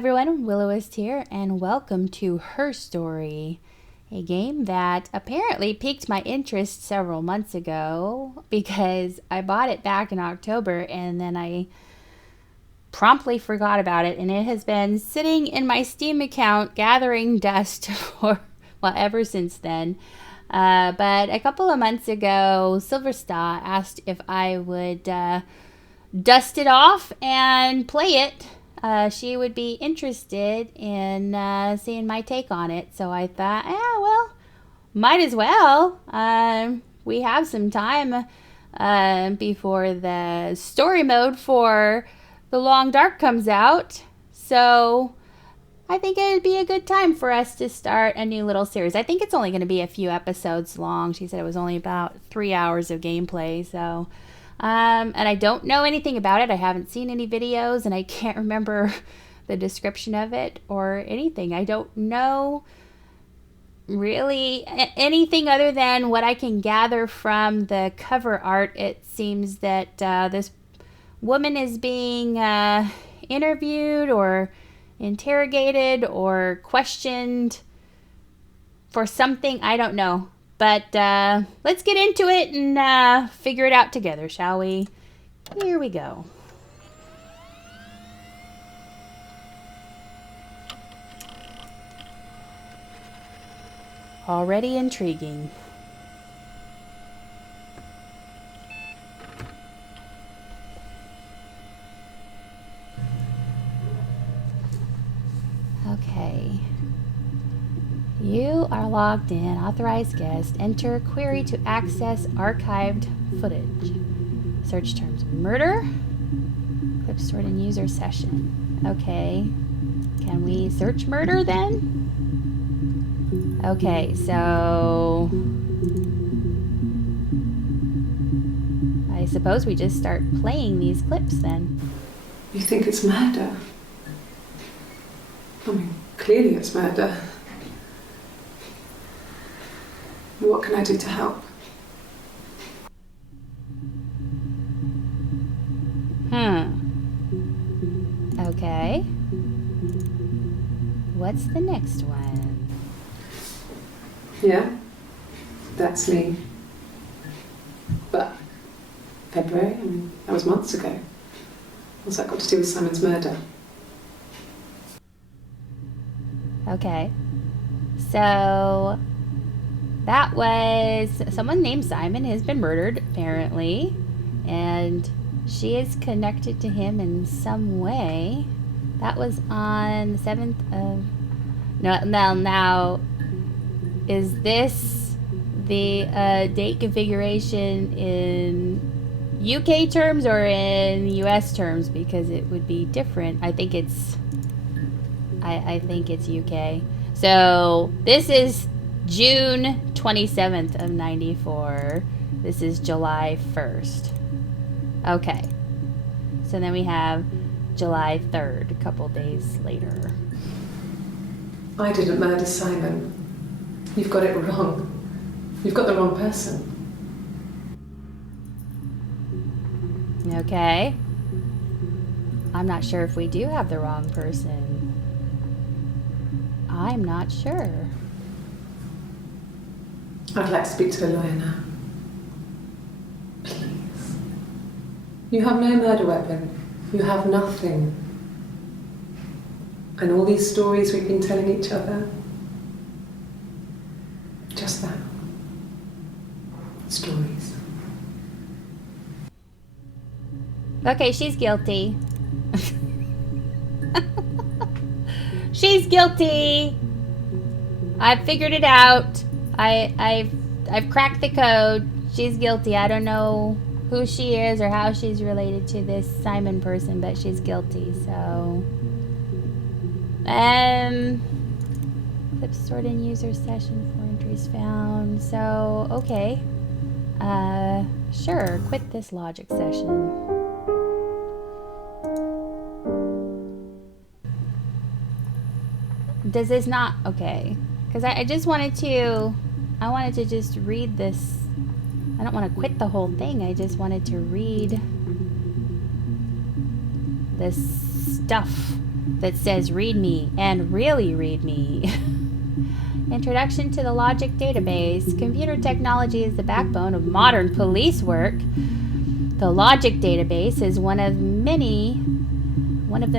everyone, Willow-Wisp here, and welcome to Her Story, a game that apparently piqued my interest several months ago because I bought it back in October and then I promptly forgot about it, and it has been sitting in my Steam account gathering dust ever since then. But a couple of months ago, Silverstar asked if I would dust it off and play it. She would be interested in seeing my take on it. So I thought, might as well. We have some time before the story mode for The Long Dark comes out. So I think it would be a good time for us to start a new little series. I think it's only going to be a few episodes long. She said it was only about 3 hours of gameplay. So... and I don't know anything about it. I haven't seen any videos, and I can't remember the description of it or anything. I don't know really anything other than what I can gather from the cover art. It seems that this woman is being interviewed or interrogated or questioned for something. I don't know. But let's get into it and figure it out together, shall we? Here we go. Already intriguing. Okay. You are logged in. Authorized guest. Enter query to access archived footage. Search terms. Murder. Clip stored in user session. Okay. Can we search murder then? Okay, so... I suppose we just start playing these clips then. You think it's murder? I mean, clearly it's murder. What can I do to help? Okay. What's the next one? Yeah, that's me. But February, I mean, that was months ago. What's that got to do with Simon's murder? Okay. So... that was someone named Simon has been murdered, apparently, and she is connected to him in some way. That was on the 7th of... Now, is this the date configuration in UK terms or in US terms? Because it would be different. I think it's UK. So, this is June 27th of 94. This is July 1st. Okay. So then we have July 3rd, a couple days later. I didn't murder Simon. You've got it wrong. You've got the wrong person. Okay. I'm not sure if we do have the wrong person. I'm not sure. I'd like to speak to a lawyer now. Please. You have no murder weapon. You have nothing. And all these stories we've been telling each other, just that. Stories. Okay, she's guilty. She's guilty. I've figured it out. I've cracked the code. She's guilty. I don't know who she is or how she's related to this Simon person, but she's guilty. So, clips stored in user session, 4 entries found. So, okay. Sure. Quit this logic session. Does this not? Okay. Because I just wanted to... I wanted to just read this. I don't want to quit the whole thing. I just wanted to read this stuff that says read me and really read me. Introduction to the logic database. Computer technology is the backbone of modern police work. The logic database is one of the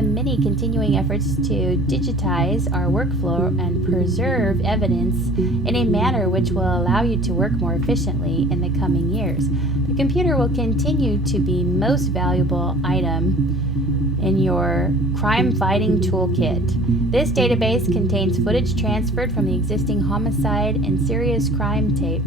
many continuing efforts to digitize our workflow and preserve evidence in a manner which will allow you to work more efficiently in the coming years. The computer will continue to be most valuable item in your crime-fighting toolkit. This database contains footage transferred from the existing homicide and serious crime tape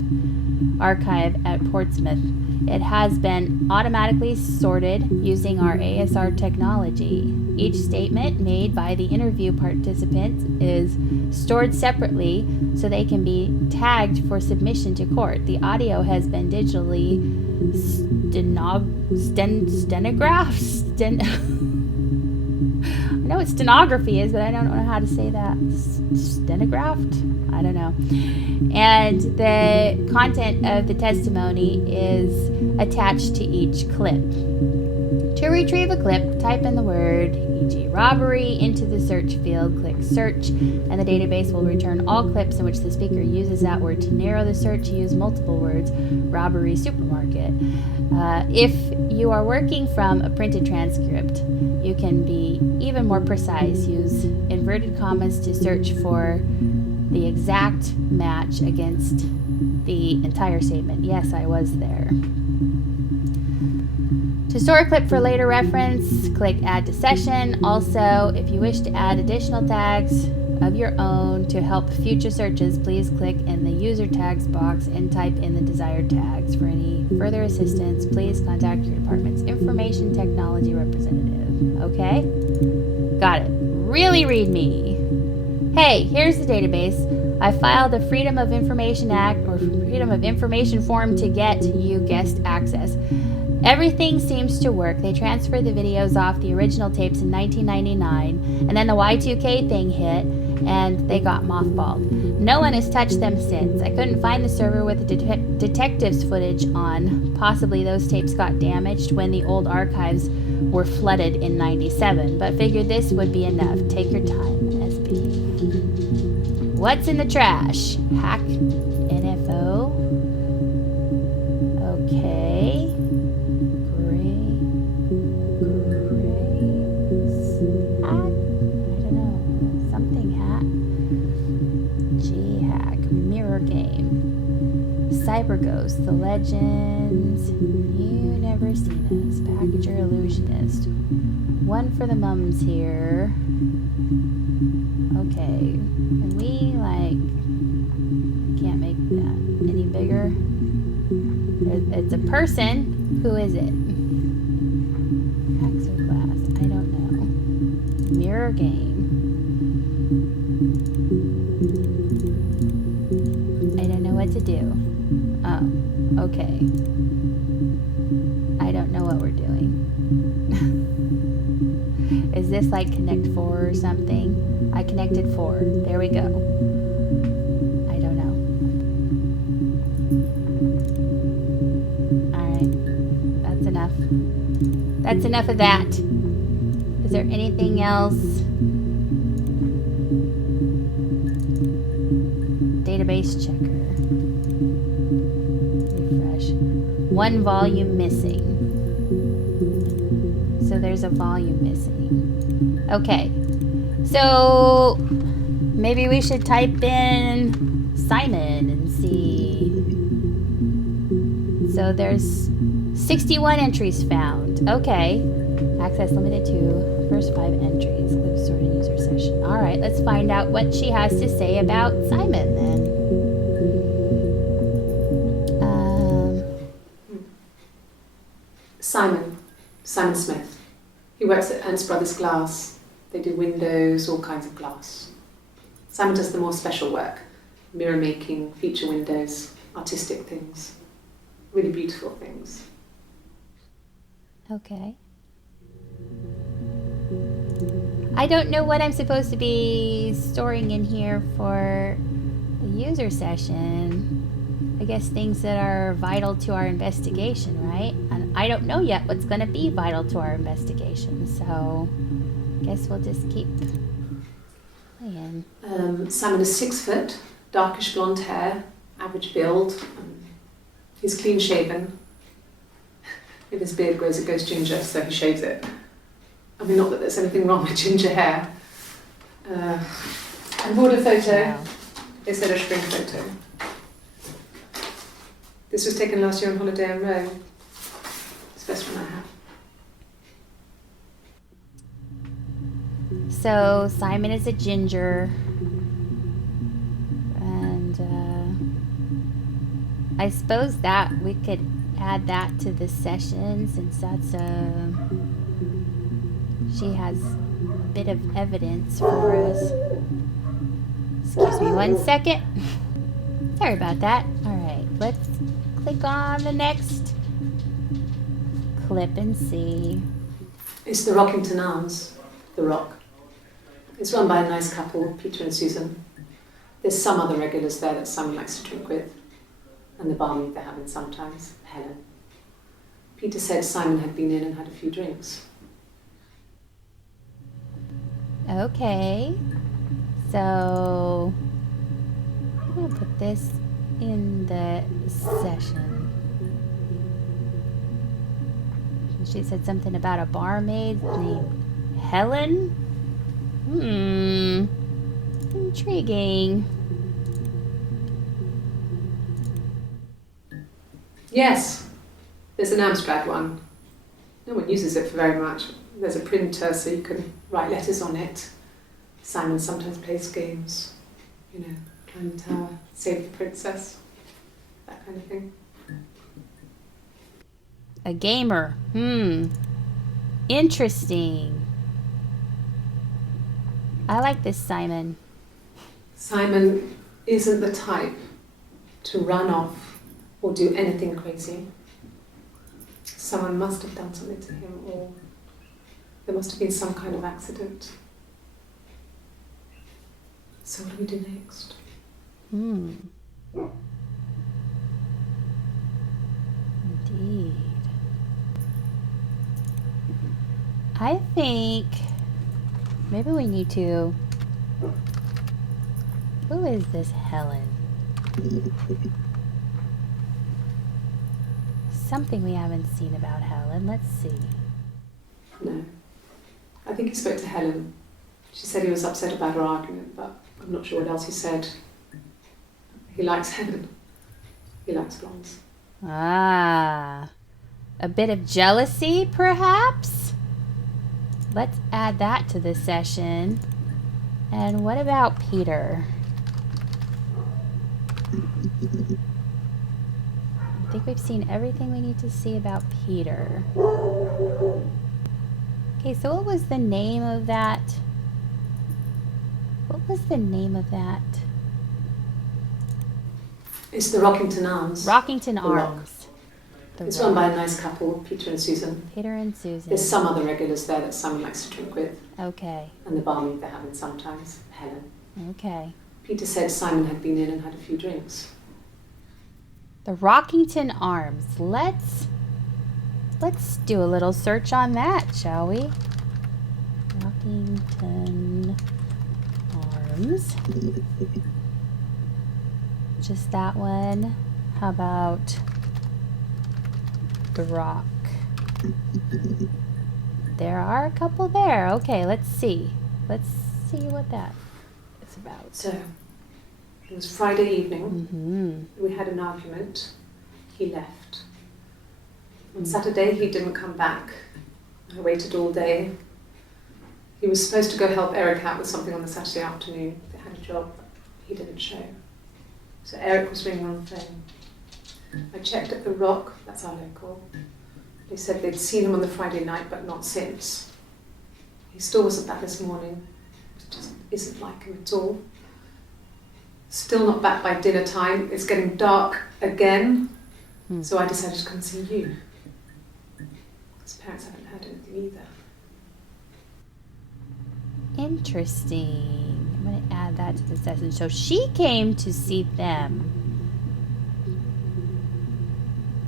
archive at Portsmouth. It has been automatically sorted using our ASR technology. Each statement made by the interview participants is stored separately so they can be tagged for submission to court. The audio has been digitally stenographed. I know what stenography is, but I don't know how to say that. Stenographed? I don't know. And the content of the testimony is attached to each clip. To retrieve a clip, type in the word, e.g. robbery, into the search field, click search, and the database will return all clips in which the speaker uses that word. To narrow the search, use multiple words, robbery supermarket. If you are working from a printed transcript, you can be even more precise. Use inverted commas to search for the exact match against the entire statement. Yes, I was there. To store a clip for later reference, click Add to Session. Also, if you wish to add additional tags of your own to help future searches, please click in the User Tags box and type in the desired tags. For any further assistance, please contact your department's Information Technology representative. Okay? Got it. Really read me. Hey, here's the database. I filed a Freedom of Information Act or Freedom of Information form to get you guest access. Everything seems to work. They transferred the videos off the original tapes in 1999, and then the Y2K thing hit, and they got mothballed. No one has touched them since. I couldn't find the server with the detectives footage on. Possibly those tapes got damaged when the old archives were flooded in 97, but figured this would be enough. Take your time, SP. What's in the trash? Hack NFO. Okay. Cyber Ghost, The Legends, You Never Seen Us, Packager Illusionist. One for the mums here. Okay. Can we, can't make that any bigger? It's a person. Who is it? Axe or glass? I don't know. Mirror game. I don't know what to do. Oh, okay. I don't know what we're doing. Is this like connect 4 or something? I connected 4. There we go. I don't know. Alright. That's enough. That's enough of that. Is there anything else? Database checker. One volume missing. So there's a volume missing. Okay. So maybe we should type in Simon and see. So there's 61 entries found. Okay. Access limited to first 5 entries. Clip sorted user session. All right, let's find out what she has to say about Simon then. Simon Smith. He works at Ernst Brothers Glass. They do windows, all kinds of glass. Simon does the more special work, mirror making, feature windows, artistic things, really beautiful things. Okay. I don't know what I'm supposed to be storing in here for the user session. I guess things that are vital to our investigation, right? And I don't know yet what's going to be vital to our investigation, so Guess we'll just keep playing. Simon is 6 foot, darkish blonde hair, average build. He's clean shaven. If his beard grows, it goes ginger, so he shaves it. I mean, not that there's anything wrong with ginger hair. I bought a photo. Wow. It's a spring photo. This was taken last year on holiday in Rome. It's the best one I have. So Simon is a ginger, and I suppose that we could add that to the session, since that's she has a bit of evidence for us. Excuse me 1 second. Sorry about that. All right, let's click on the next clip and see. It's the Rockington Arms, the Rock. It's run by a nice couple, Peter and Susan. There's some other regulars there that Simon likes to drink with, and the barmaid they're having sometimes, Helen. Peter said Simon had been in and had a few drinks. Okay, so I'm gonna put this in the session. She said something about a barmaid named Helen. Intriguing. Yes, there's an Amstrad one. No one uses it for very much. There's a printer so you can write letters on it. Simon sometimes plays games, climb the tower, save the princess, that kind of thing. A gamer. Interesting. I like this Simon. Simon isn't the type to run off or do anything crazy. Someone must have done something to him, or there must have been some kind of accident. So what do we do next? Indeed. I think maybe we need to... Who is this Helen? Something we haven't seen about Helen. Let's see. No. I think he spoke to Helen. She said he was upset about her argument, but I'm not sure what else he said. He likes Helen. He likes blondes. Ah, a bit of jealousy, perhaps? Let's add that to the session. And what about Peter? I think we've seen everything we need to see about Peter. Okay, so what was the name of that? What was the name of that? It's the Rockington Arms. Rockington The Rock. Arms. It's run by a nice couple, Peter and Susan. Peter and Susan. There's some other regulars there that Simon likes to drink with, Okay, and the barmaid they're having sometimes, Helen. okay. Peter said Simon had been in and had a few drinks. The Rockington Arms. Let's do a little search on that, shall we? Rockington Arms. Just that one. How about The Rock? There are a couple there. Okay, let's see. Let's see what that is about. So, it was Friday evening. Mm-hmm. We had an argument. He left. On Saturday, he didn't come back. I waited all day. He was supposed to go help Eric out with something on the Saturday afternoon. They had a job. He didn't show. So Eric was ringing on the phone. I checked at the Rock, that's our local. They said they'd seen him on the Friday night, but not since. He still wasn't back this morning. It just isn't like him at all. Still not back by dinner time. It's getting dark again. So I decided to come and see you. His parents haven't heard anything either. Interesting. I'm going to add that to the session. So she came to see them.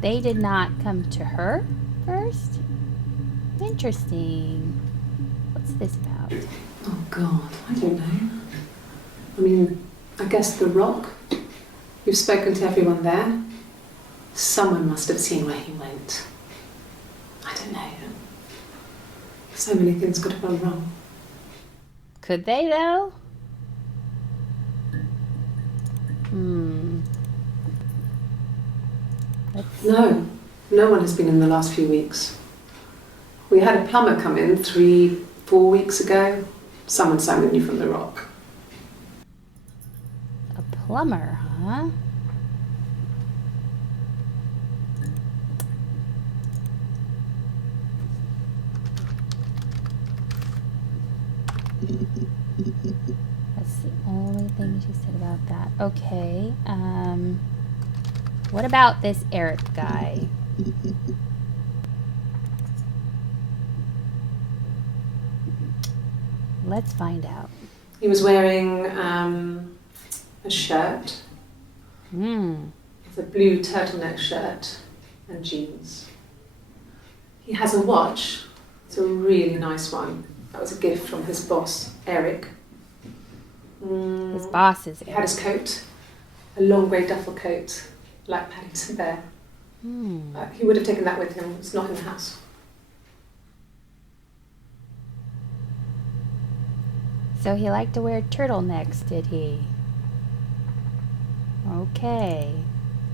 They did not come to her first? Interesting. What's this about? about? Oh God, I don't know. I mean, I guess the Rock. You've spoken to everyone there. Someone must have seen where he went. I don't know. So many things could have gone wrong. Could they, though? No one has been in the last few weeks. We had a plumber come in 3-4 weeks ago. Someone Simon knew from the Rock. A plumber, huh? That's the only thing she said about that. Okay. What about this Eric guy? Let's find out. He was wearing a shirt. It's a blue turtleneck shirt and jeans. He has a watch. It's a really nice one. That was a gift from his boss, Eric. His boss is He had his coat, a long grey duffel coat, like Paddington Bear. He would have taken that with him. It's not in the house. So he liked to wear turtlenecks, did he? Okay.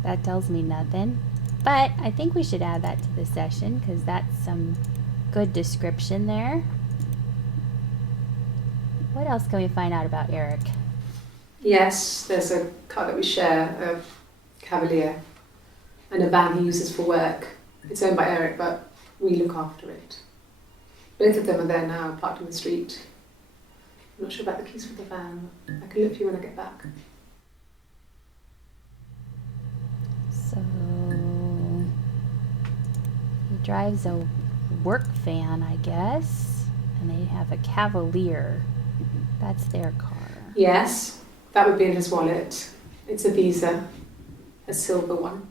That tells me nothing. But I think we should add that to the session because that's some good description there. What else can we find out about Eric? Yes, there's a car that we share, a Cavalier, and a van he uses for work. It's owned by Eric, but we look after it. Both of them are there now, parked in the street. I'm not sure about the keys for the van. I can look for you when I get back. So he drives a work van, I guess, and they have a Cavalier. That's their car. Yes, that would be in his wallet. It's a Visa, a silver one.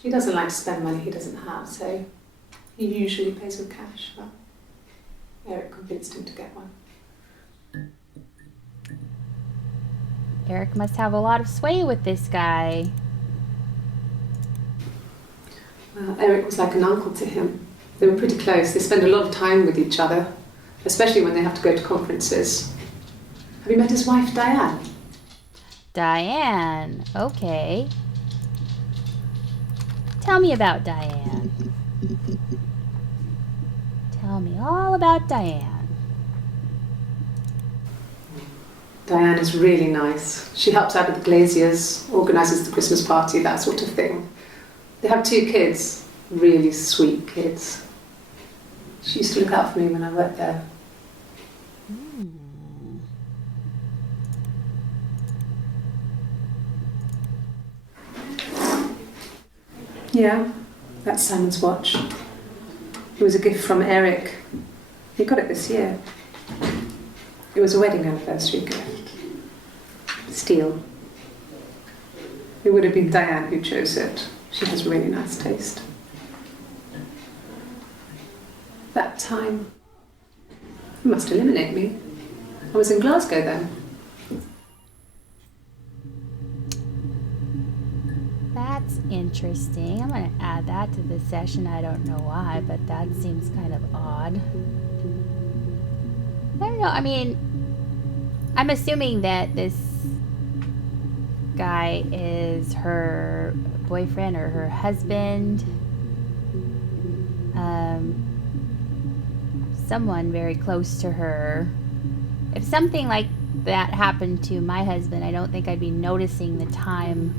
He doesn't like to spend money he doesn't have, so he usually pays with cash, but Eric convinced him to get one. Eric must have a lot of sway with this guy. Well, Eric was like an uncle to him. They were pretty close. They spend a lot of time with each other, especially when they have to go to conferences. Have you met his wife, Diane? Diane. Okay. Tell me about Diane. Tell me all about Diane. Diane is really nice. She helps out with the glaziers, organises the Christmas party, that sort of thing. They have 2 kids, really sweet kids. She used to look out for me when I worked there. Yeah, that's Simon's watch. It was a gift from Eric. He got it this year. It was a wedding anniversary gift. Steel. It would have been Diane who chose it. She has really nice taste. That time, it must eliminate me. I was in Glasgow then. That's interesting. I'm going to add that to the session. I don't know why, but that seems kind of odd. I don't know. I mean, I'm assuming that this guy is her boyfriend or her husband. Someone very close to her. If something like that happened to my husband, I don't think I'd be noticing the time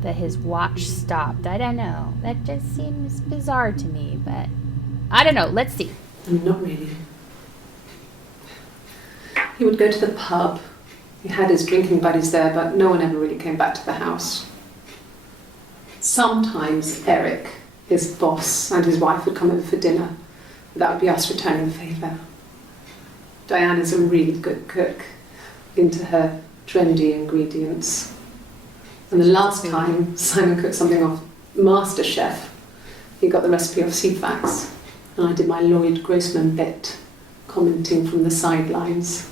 that his watch stopped. I don't know. That just seems bizarre to me, but I don't know. Let's see. Not really. He would go to the pub. He had his drinking buddies there, but no one ever really came back to the house. Sometimes Eric, his boss, and his wife would come over for dinner. That would be us returning the favour. Diane is a really good cook, into her trendy ingredients. And the last time Simon cooked something off MasterChef, he got the recipe off Seedfax, and I did my Lloyd Grossman bit, commenting from the sidelines.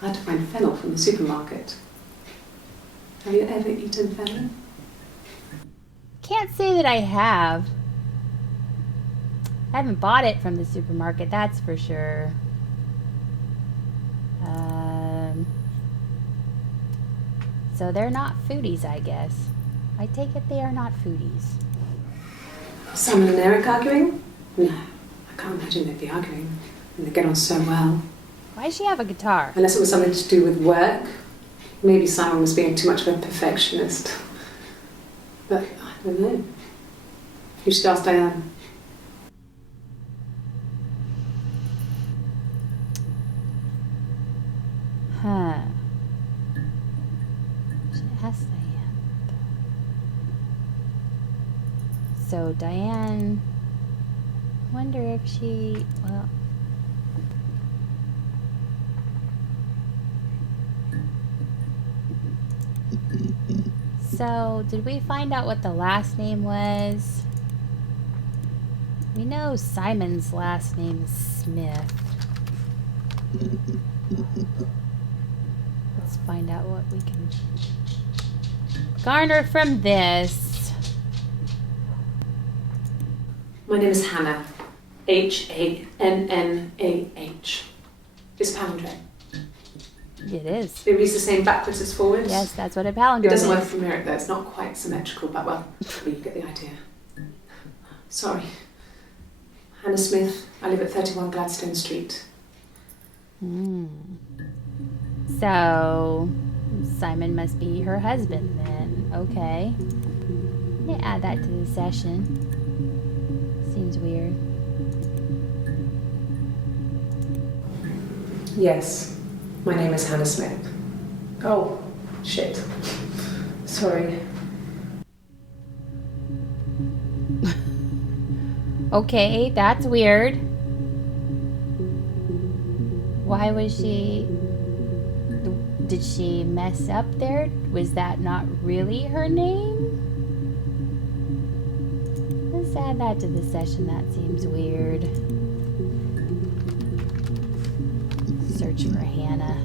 I had to find fennel from the supermarket. Have you ever eaten fennel? Can't say that I have. I haven't bought it from the supermarket, that's for sure. So they're not foodies, I guess. I take it they are not foodies. Simon and Eric arguing? No, I can't imagine they'd be arguing. And they get on so well. Why does she have a guitar? Unless it was something to do with work. Maybe Simon was being too much of a perfectionist. But I don't know. You should ask Diane. Huh. She asked Diane. So Diane, wonder if she, well, so did we find out what the last name was? We know Simon's last name is Smith. Let's find out what we can garner from this. My name is Hannah. Hannah. It's palindrome. It is. It reads the same backwards as forwards. Yes, that's what a palindrome It doesn't is. work from Eric though. It's not quite symmetrical, but well, you get the idea. Sorry. Hannah Smith. I live at 31 Gladstone Street. So, Simon must be her husband then. Okay. Yeah, add that to the session. Seems weird. Yes. My name is Hannah Smith. Oh, shit. Sorry. Okay, that's weird. Why was she... Did she mess up there? Was that not really her name? Let's add that to the session. That seems weird. Search for Hannah.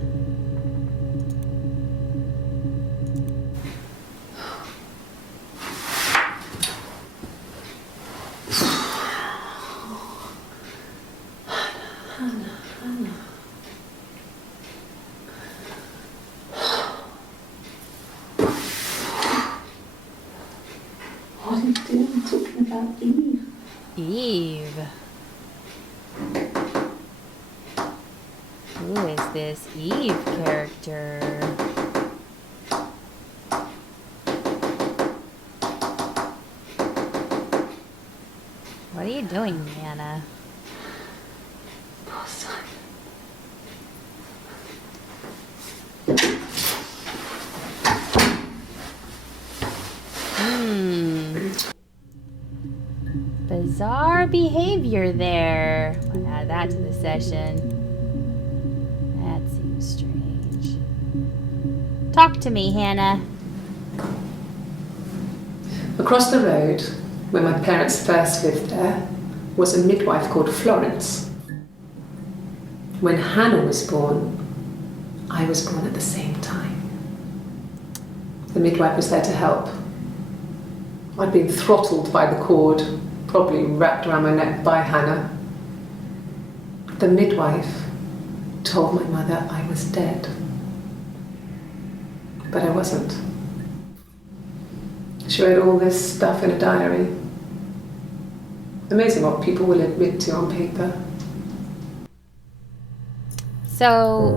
What are you doing talking about Eve? Eve. Who is this Eve character? What are you doing, Hannah? Poor son. Bizarre behavior there. I'll add that to the session. That seems strange. Talk to me, Hannah. Across the road, where my parents first lived there, was a midwife called Florence. When Hannah was born, I was born at the same time. The midwife was there to help. I'd been throttled by the cord, probably wrapped around my neck by Hannah. The midwife told my mother I was dead. But I wasn't. She wrote all this stuff in a diary. Amazing what people will admit to on paper. So,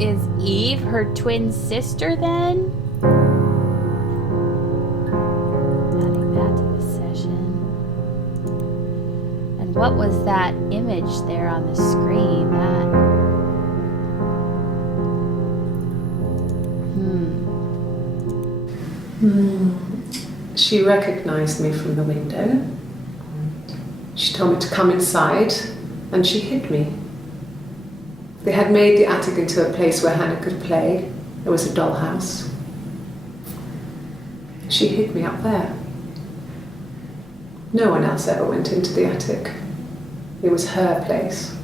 is Eve her twin sister then? Adding that to the session. And what was that image there on the screen? She recognized me from the window. She told me to come inside, and she hid me. They had made the attic into a place where Hannah could play. There was a dollhouse. She hid me up there. No one else ever went into the attic. It was her place.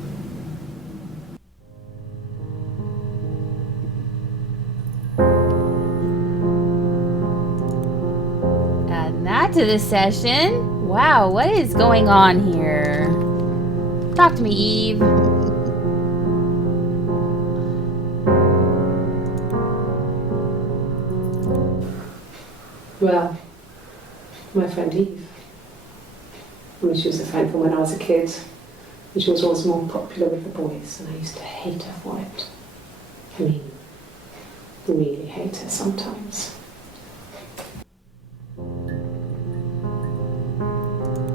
Add that to the session. Wow, what is going on here? Talk to me, Eve. Well, my friend Eve. I mean, she was a friend from when I was a kid, and she was always more popular with the boys, and I used to hate her for it. I mean, really hate her sometimes.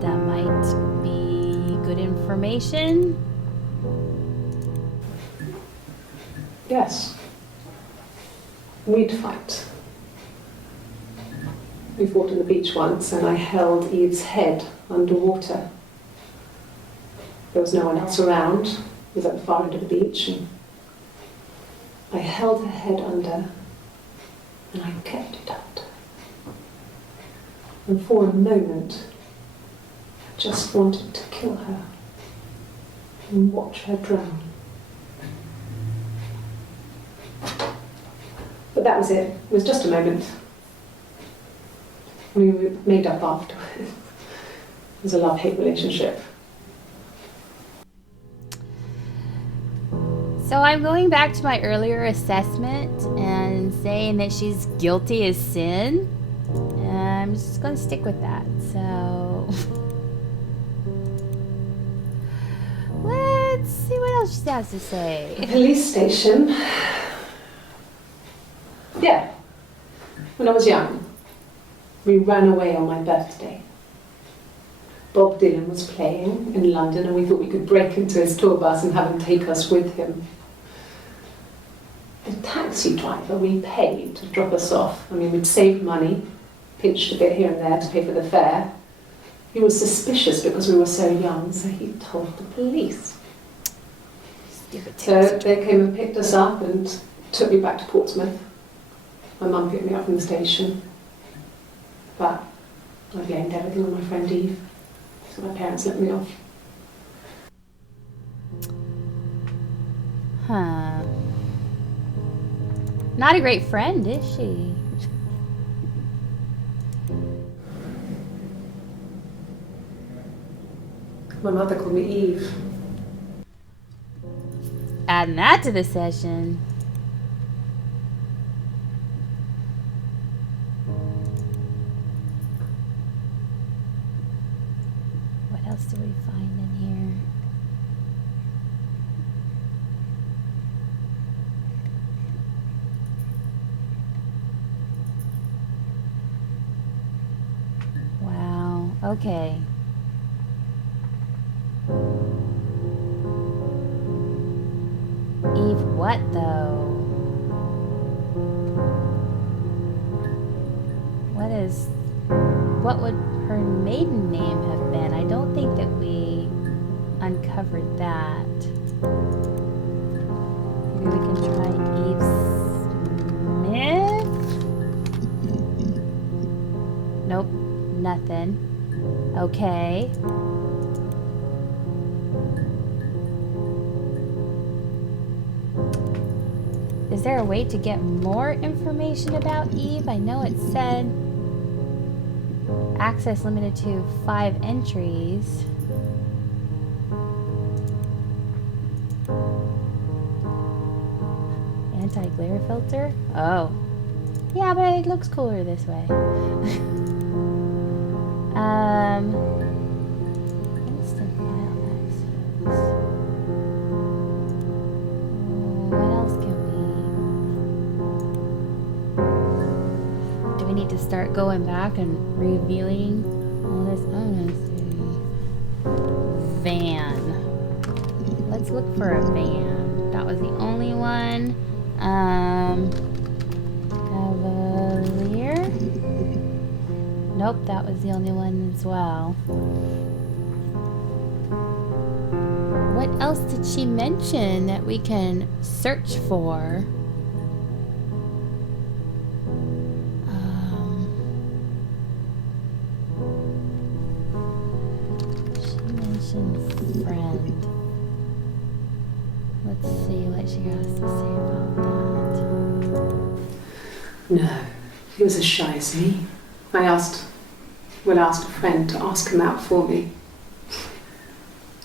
That might be good information. Yes. We'd fight. We fought on the beach once, and I held Eve's head underwater. There was no one else around. It was at the far end of the beach, and I held her head under, and I kept it under. And for a moment, I just wanted to kill her and watch her drown. But that was it. It was just a moment. We were made up afterwards. It was a love-hate relationship. So I'm going back to my earlier assessment and saying that she's guilty as sin. And I'm just going to stick with that. So let's see what else she has to say. The police station. Yeah. When I was young, we ran away on my birthday. Bob Dylan was playing in London, and we thought we could break into his tour bus and have him take us with him. The taxi driver we paid to drop us off, I mean, we'd saved money, pinched a bit here and there to pay for the fare. He was suspicious because we were so young, so he told the police. So they came and picked us up and took me back to Portsmouth. My mum picked me up from the station. But I blamed everything on my friend Eve. So my parents let me off. Huh. Not a great friend, is she? My mother called me Eve. Adding that to the session. What else do we find in here? Wow, okay. Eve what though? What would her maiden name have been? I don't think that we uncovered that. Maybe we can try Eve Smith? Nope, nothing. Okay. Is there a way to get more information about Eve? I know it said access limited to 5 entries. Anti-glare filter? Oh. Yeah, but it looks cooler this way. Instant file access. What else can we need to start going back and reviewing all this? Oh, no, van. Let's look for a van. That was the only one. Cavalier? Nope, that was the only one as well. What else did she mention that we can search for? Russian friend. Let's see what she has to say about that. No, he was as shy as me. I asked a friend to ask him out for me.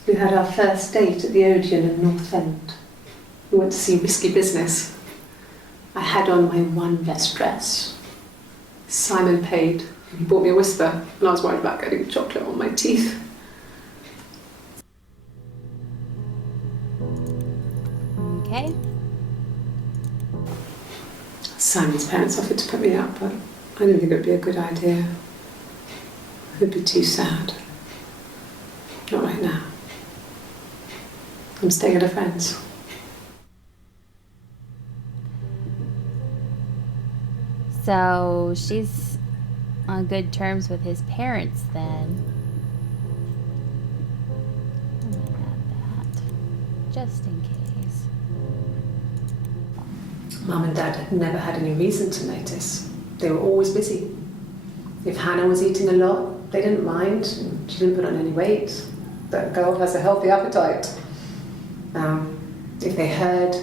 We had our first date at the Odeon in North End. We went to see Risky Business. I had on my one best dress. Simon paid. He bought me a Whisper, and I was worried about getting chocolate on my teeth. Okay. Simon's parents offered to put me up, but I didn't think it would be a good idea. It would be too sad. Not right now. I'm staying at a friend's. So she's on good terms with his parents then. I'm gonna add that, just in case. Mum and Dad had never had any reason to notice. They were always busy. If Hannah was eating a lot, they didn't mind. She didn't put on any weight. That girl has a healthy appetite. If they heard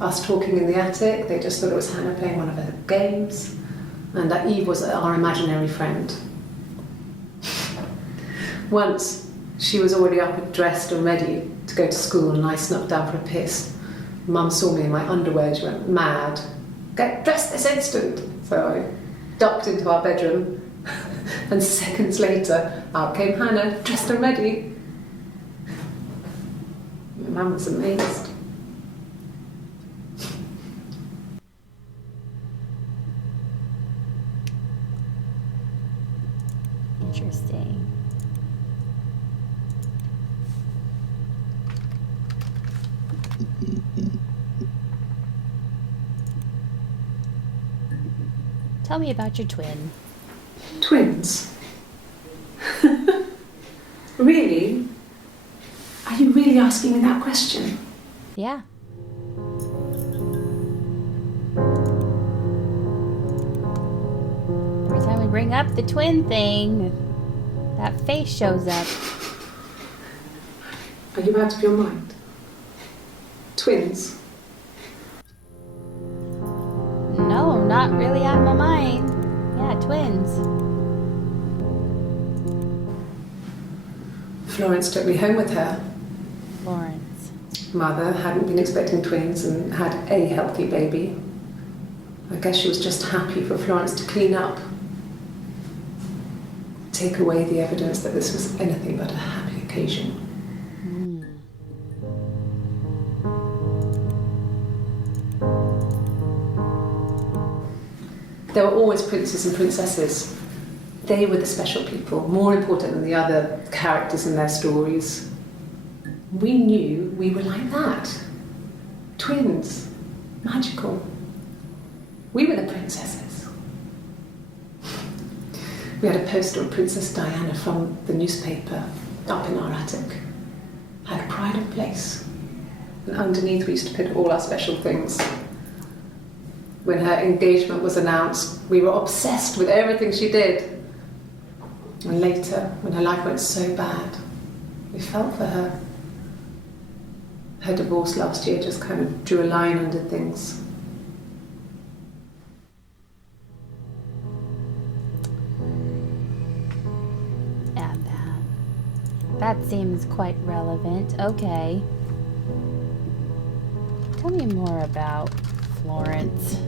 us talking in the attic, they just thought it was Hannah playing one of her games, and that Eve was our imaginary friend. Once, she was already up and dressed and ready to go to school, and I snuck down for a piss. Mum saw me in my underwear, she went mad. Get dressed this instant! So I ducked into our bedroom, and seconds later, out came Hannah, dressed and ready. My mum was amazed. Interesting. Tell me about your twin. Twins? Really? Are you really asking me that question? Yeah. Every time we bring up the twin thing, that face shows up. Are you out of your mind? Twins? No, I'm not really out of my mind. Yeah, twins. Florence took me home with her. Florence. Mother hadn't been expecting twins and had a healthy baby. I guess she was just happy for Florence to clean up. Take away the evidence that this was anything but a happy occasion. There were always princes and princesses. They were the special people, more important than the other characters in their stories. We knew we were like that. Twins. Magical. We were the princesses. We had a poster of Princess Diana from the newspaper up in our attic. Had pride of place. And underneath we used to put all our special things. When her engagement was announced, we were obsessed with everything she did. And later, when her life went so bad, we felt for her. Her divorce last year just kind of drew a line under things. Add that. That seems quite relevant. Okay. Tell me more about Florence.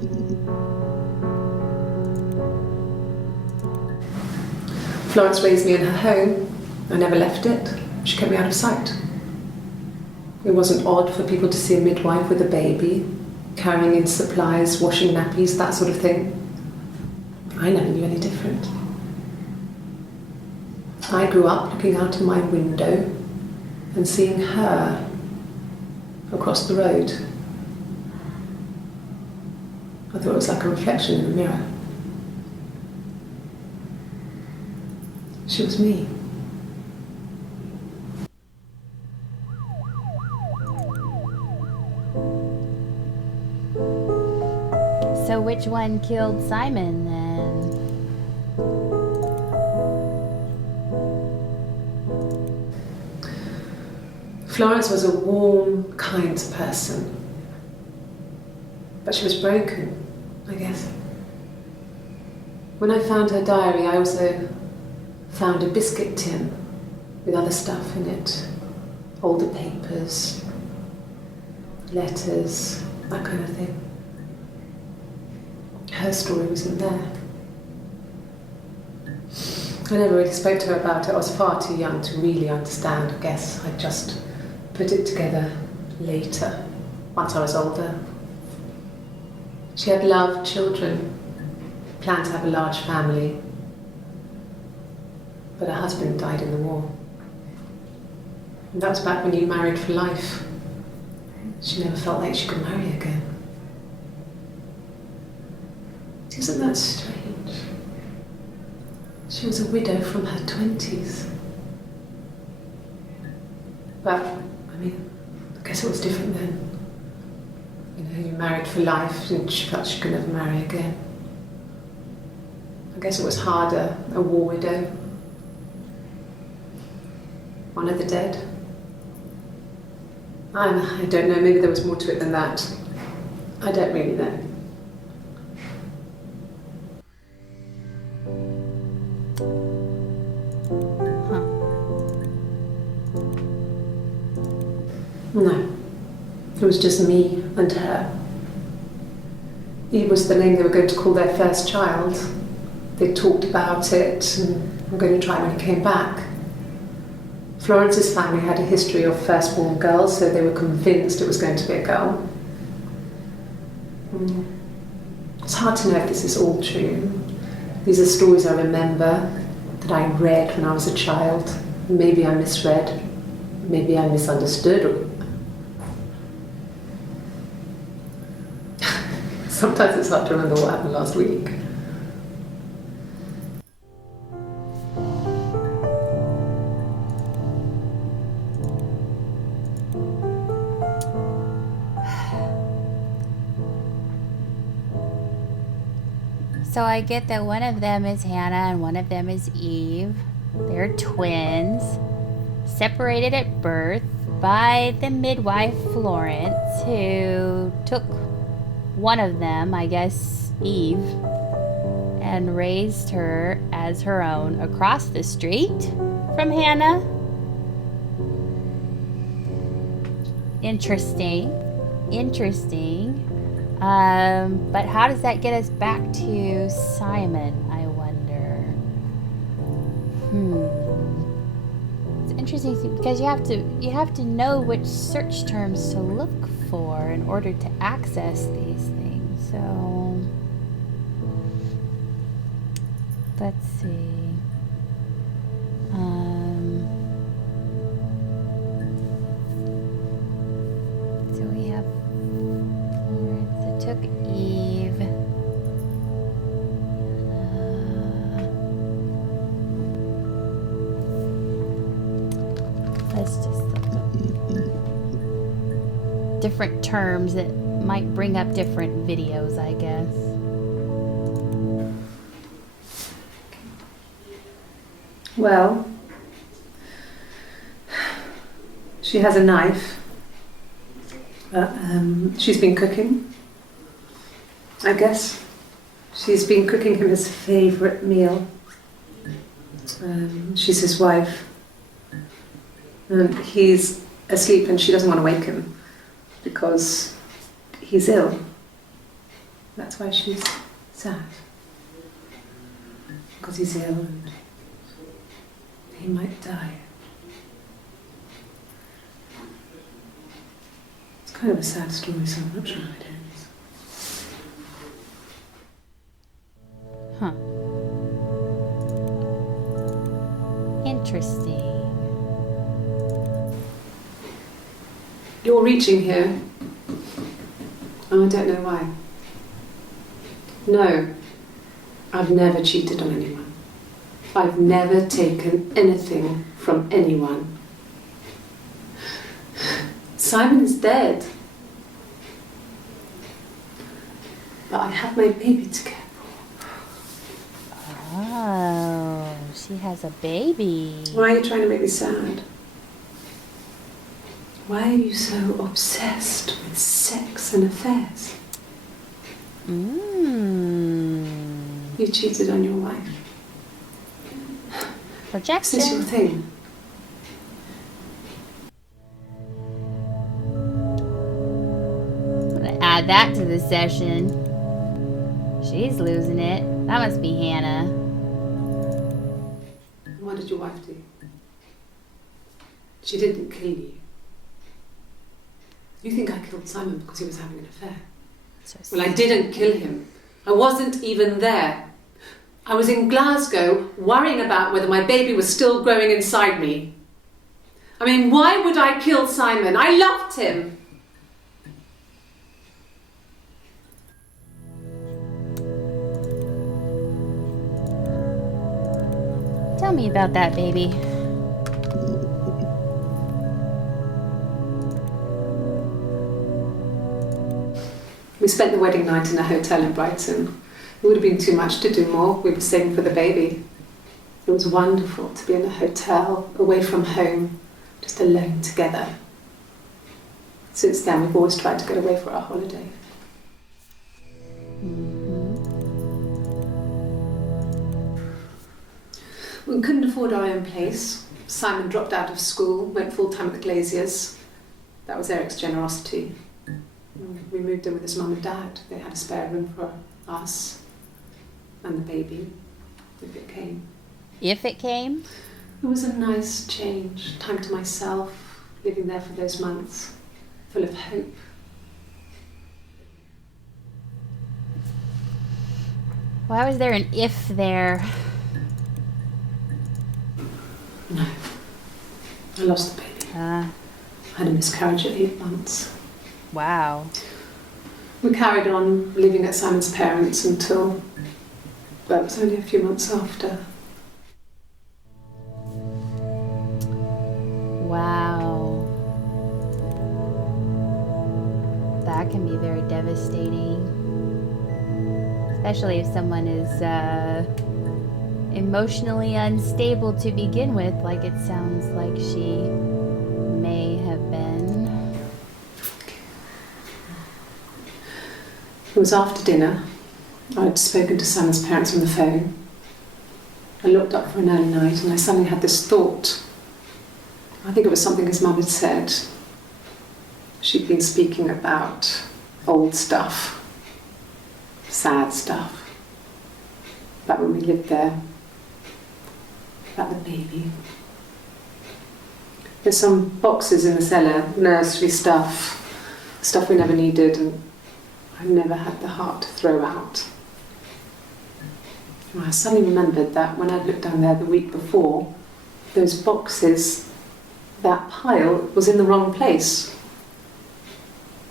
Florence raised me in her home. I never left it. She kept me out of sight. It wasn't odd for people to see a midwife with a baby, carrying in supplies, washing nappies, that sort of thing. I never knew any different. I grew up looking out of my window and seeing her across the road. I thought it was like a reflection in the mirror. She was me. So which one killed Simon then? Florence was a warm, kind person. But she was broken, I guess. When I found her diary, I also found a biscuit tin with other stuff in it. Older papers, letters, that kind of thing. Her story wasn't there. I never really spoke to her about it. I was far too young to really understand, I guess. I just put it together later, once I was older. She had loved children, planned to have a large family, but her husband died in the war. And that was back when you married for life. She never felt like she could marry again. Isn't that strange? She was a widow from her 20s. But, I mean, I guess it was different then. You know, you married for life and she felt she could never marry again. I guess it was harder, a war widow. One of the dead. I don't know, maybe there was more to it than that. I don't really know. No, it was just me and her. Eve was the name they were going to call their first child. They talked about it and were going to try when he came back. Florence's family had a history of firstborn girls, so they were convinced it was going to be a girl. It's hard to know if this is all true. These are stories I remember, that I read when I was a child. Maybe I misread, maybe I misunderstood. Sometimes it's hard to remember what happened last week. So I get that one of them is Hannah and one of them is Eve. They're twins, separated at birth by the midwife Florence, who took one of them, I guess Eve, and raised her as her own across the street from Hannah. Interesting. But how does that get us back to Simon, I wonder? It's interesting because you have to know which search terms to look for in order to access these things. So let's see. So we have Florence that took Eve. Let's just look up different terms that might bring up different videos, I guess. Well, she has a knife. She's been cooking, I guess. She's been cooking him his favourite meal. She's his wife. And he's asleep and she doesn't want to wake him because he's ill. That's why she's sad. Because he's ill and he might die. It's kind of a sad story, so I'm not sure how it ends. Huh. Interesting. You're reaching here. Oh, I don't know why. No, I've never cheated on anyone. I've never taken anything from anyone. Simon is dead. But I have my baby to care for. Oh, she has a baby. Why are you trying to make me sad? Why are you so obsessed with sex and affairs? You cheated on your wife. Projection. Is this your thing? I'm gonna add that to the session. She's losing it. That must be Hannah. What did your wife do? She didn't kill you. You think I killed Simon because he was having an affair? Well, I didn't kill him. I wasn't even there. I was in Glasgow worrying about whether my baby was still growing inside me. I mean, why would I kill Simon? I loved him. Tell me about that, baby. We spent the wedding night in a hotel in Brighton. It would have been too much to do more. We were saving for the baby. It was wonderful to be in a hotel, away from home, just alone together. Since then, we've always tried to get away for our holiday. We couldn't afford our own place. Simon dropped out of school, went full-time at the Glaziers. That was Eric's generosity. We moved in with his mum and dad. They had a spare room for us and the baby, if it came. If it came? It was a nice change. Time to myself, living there for those months, full of hope. Why was there an if there? No. I lost the baby. I had a miscarriage at 8 months. Wow. We carried on living at Simon's parents until, well, it was only a few months after. Wow. That can be very devastating. Especially if someone is emotionally unstable to begin with, like it sounds like she may have been. It was after dinner. I'd spoken to Simon's parents on the phone. I looked up for an early night and I suddenly had this thought. I think it was something his mum had said. She'd been speaking about old stuff, sad stuff, about when we lived there, about the baby. There's some boxes in the cellar, nursery stuff we never needed, and I never had the heart to throw out. And I suddenly remembered that when I looked down there the week before, those boxes, that pile was in the wrong place.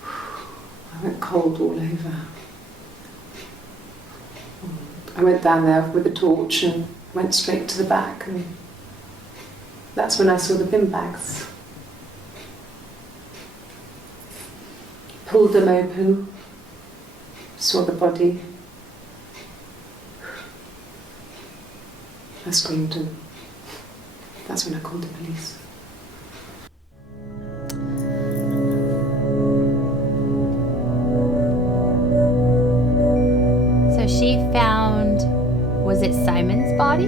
I went cold all over. I went down there with a torch and went straight to the back, and that's when I saw the bin bags. Pulled them open, saw the body. I screamed, and that's when I called the police. So she found, was it Simon's body?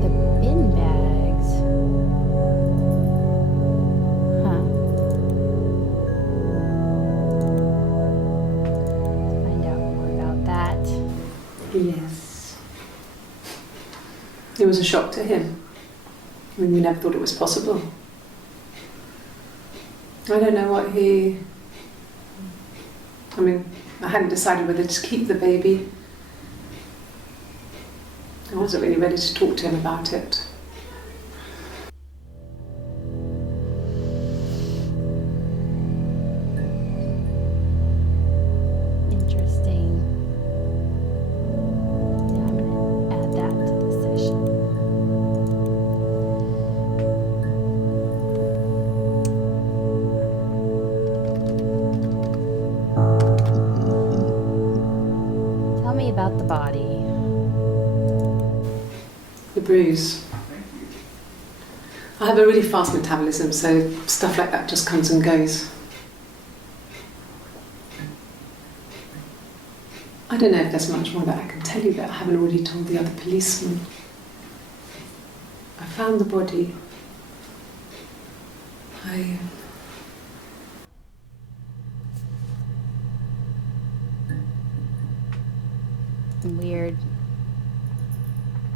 The bin bags. Huh. Let's find out more about that. Yes. It was a shock to him. I mean, we never thought it was possible. I don't know what I hadn't decided whether to keep the baby. I wasn't really ready to talk to him about it. Interesting. Yeah, I'm going to add that to the session. Tell me about the body. the bruise. I have a really fast metabolism, so stuff like that just comes and goes. I don't know if there's much more that I can tell you that I haven't already told the other policeman. I found the body. Weird.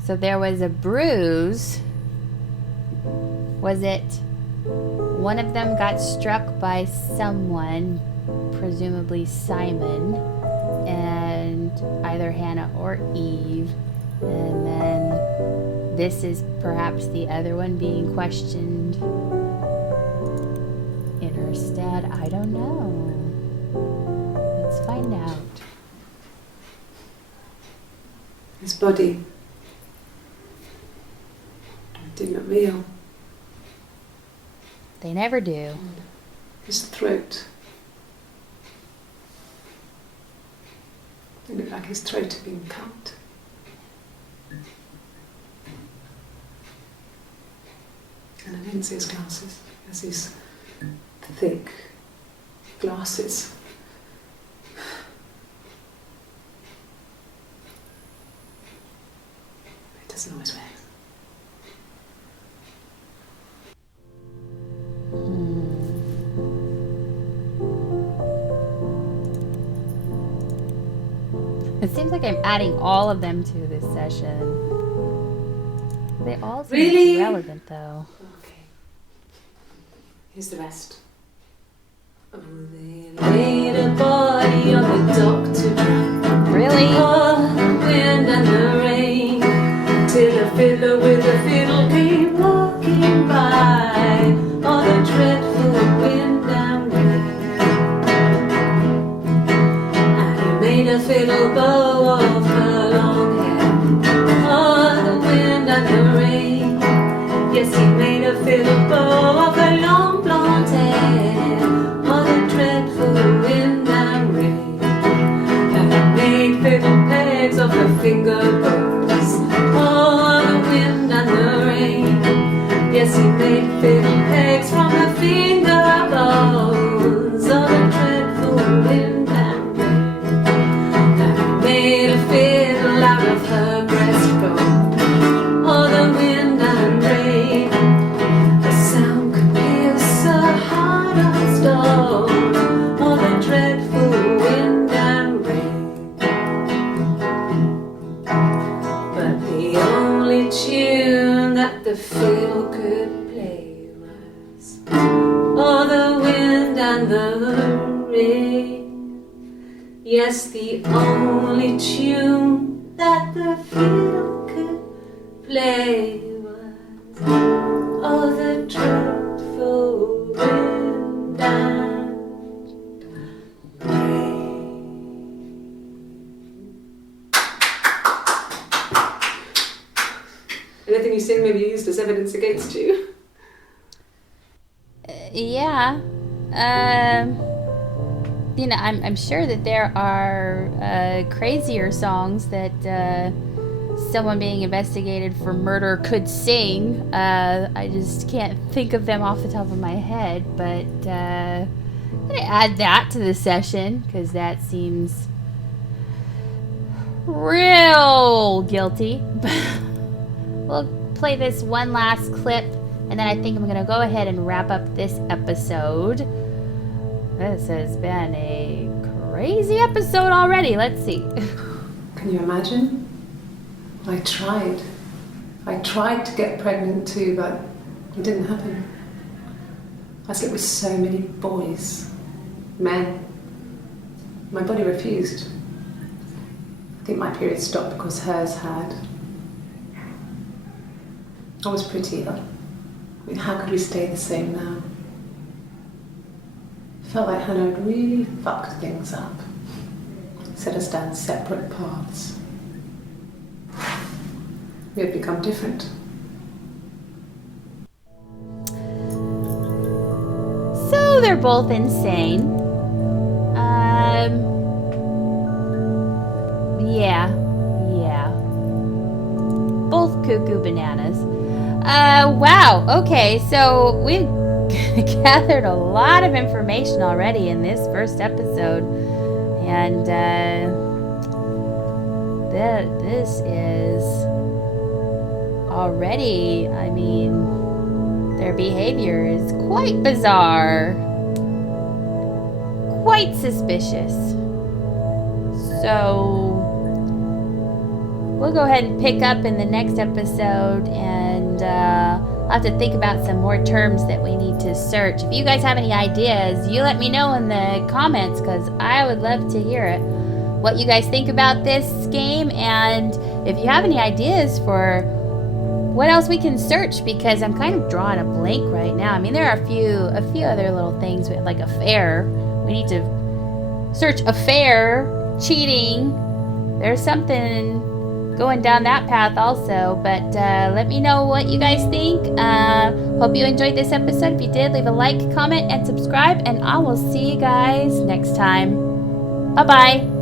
So there was a bruise. Was it one of them got struck by someone, presumably Simon, and either Hannah or Eve, and then this is perhaps the other one being questioned in her stead? I don't know. Let's find out. His body did not real. They never do. His throat. It looked like his throat had been cut. And I didn't see his glasses. He has these thick glasses. He doesn't always wear. It seems like I'm adding all of them to this session. They all seem Really? relevant, though. Okay. Here's the rest. Oh, they laid a body on the doctor. Really? Oh, the wind and the rain, till a fiddler with a fiddle came walking by. Oh, the dreadful wind and rain. And he made a fiddle bow of her long hair. Oh, the wind and the rain. Yes, he made a fiddle bow of her long blonde hair. Oh, the dreadful wind and rain. And he made fiddle pegs of her finger bows. Oh, the wind and the rain. Yes, he made fiddle pegs from her finger bows. Oh, the dreadful wind and rain. And he made a fiddle out of her breastbone. Oh, the wind and rain. The sound could pierce a heart of stone. Oh, the dreadful wind and rain. But the only tune that the fiddle could play was oh, the wind and the rain. Yes, the only tune that the fiddle could play was oh, the dreadful wind and rain. Anything you sing may be used as evidence against you. Yeah. I'm sure that there are crazier songs that someone being investigated for murder could sing. I just can't think of them off the top of my head, but I'm gonna add that to the session because that seems real guilty. We'll play this one last clip, and then I think I'm gonna go ahead and wrap up this episode. This has been a crazy episode already. Let's see. Can you imagine? I tried. I tried to get pregnant too, but it didn't happen. I slept with so many boys, men. My body refused. I think my period stopped because hers had. I was prettier. I mean, how could we stay the same now? Felt like Hannah had really fucked things up. Set us down separate paths. We had become different. So they're both insane. Yeah. Both cuckoo bananas. Wow. Okay, so we've gathered a lot of information already in this first episode. And this is already, I mean, their behavior is quite bizarre. Quite suspicious. So we'll go ahead and pick up in the next episode, and I'll have to think about some more terms that we need to search. If you guys have any ideas, you let me know in the comments, because I would love to hear it. What you guys think about this game, and if you have any ideas for what else we can search, because I'm kind of drawing a blank right now. I mean, there are a few other little things, like affair. We need to search affair, cheating. There's something going down that path also, but let me know what you guys think. Hope you enjoyed this episode. If you did, leave a like, comment, and subscribe, and I will see you guys next time. Bye-bye.